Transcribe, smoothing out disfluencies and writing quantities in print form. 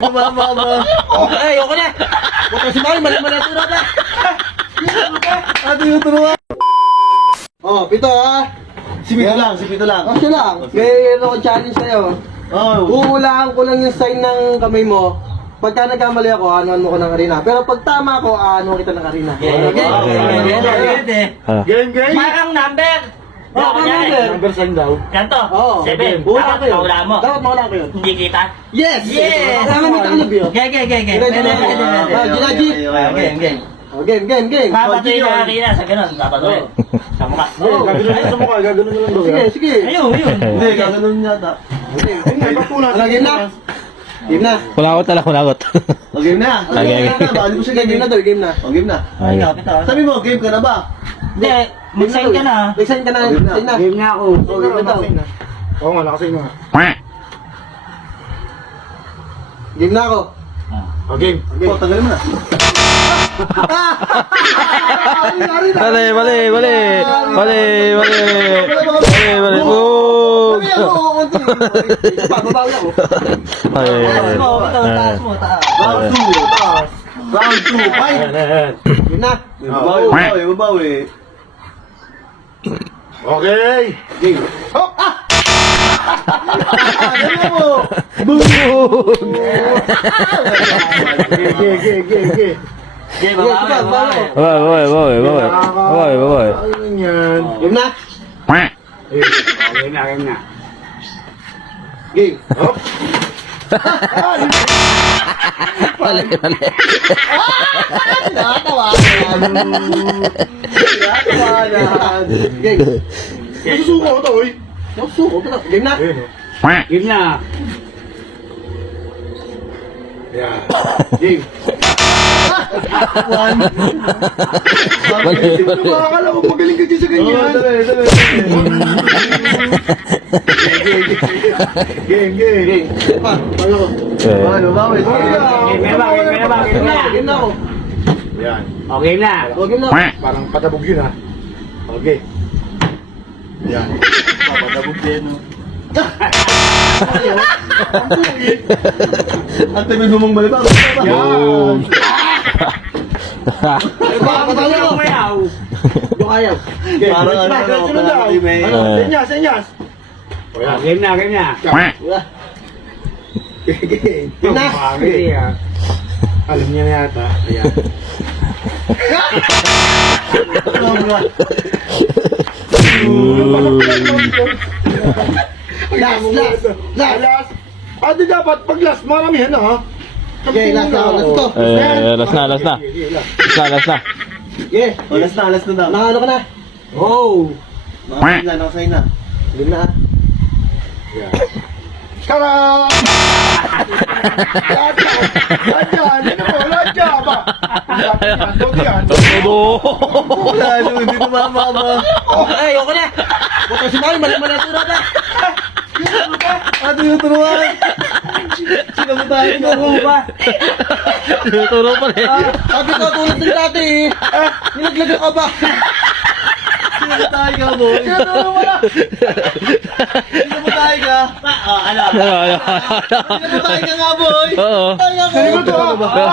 Mama. Ay, ayoko na. Huwag kasi mali, mali ito na. Ano yung turuan? Oh, pito ha. Si Pito lang. Kasi lang, may ako challenge sa'yo. Oh. Uulaan ko lang yung sign ng kamay mo. Pagka nagkamali ako, anuhan mo ko ng arena. Pero pag tama ako, anuhan kita ng arena. Game. Parang number! Ano number? Number sign daw. Ganto, Oo. 7. Wala Dapat kayo. mawala mo. Dapat mawala ko yun. Hindi kita? Yes! Yes! Kailangan may takalab yun. Game. Game. Papatuloy na arena sa ganun. Papatuloy. Sa mukha. Gaganon sa mukha. Gaganon na lang daw. Sige. Ayun. Hindi, gaganon yata. Ano, game na? Game na. Kulakot. O, game na. Okay. Bali mo siya Game na daw, game na. O, game na. Ay, Sabi mo, game ka na ba? Hindi, mag-sign ka na. Mag-sign ka na. Game na. Sign na. Game na ako. Oh, game na daw. Oo nga, nakasign nga. Game na ako. O, game. O, tanggalin mo na. Mali. Boom! Sabi ako, konti. Babawi ako. Taas mo. Round 2, taas. Round 2, fight. Game na. Babawi. Okay. Game. Hop! Dali mo. Game. Game, babawi. Ano yan? Game na. Game na. Game. Hop! Nakatawa. Game. Susuko ko to, oy. Game na. Game na. Yeah. Game. Akala mo magaling ka dyan sa ganyan. Game. Ano ba? Game na ako. Yan. Okay na. Game na. Parang patabog yun ha. Okay. Yan. Patabog din no. Ang tabi gumang balibag. Yan. Patalo ko. Yung ayaw. Parang ano. Senyas. Game na. Game na. Hindi ah. Alam niya na yata. Ayan. Last. Adi dapat pag last maramihan na ha. Okay, last na. Let's go. Last na. Yeah. Last na daw. Nakano ka na? Oh. Nakasay na. Game na. Tara! Lahat yan! Ano mo? Lahat yan ba? Lahat yan! Lalo, hindi tumama. Ay, ayoko na. Huwag kasi mali ito na. Ano yung turuan? Sinamutahin mo ba? Tinuturo pa rin. Sabi ko, tulad ng dati eh. Nilaglaga ka ba? Sinamutahin ka, boy. Sinamutahin ka. Ano? Sinamutahin ka nga, boy. Oo. Sinamutahin ka.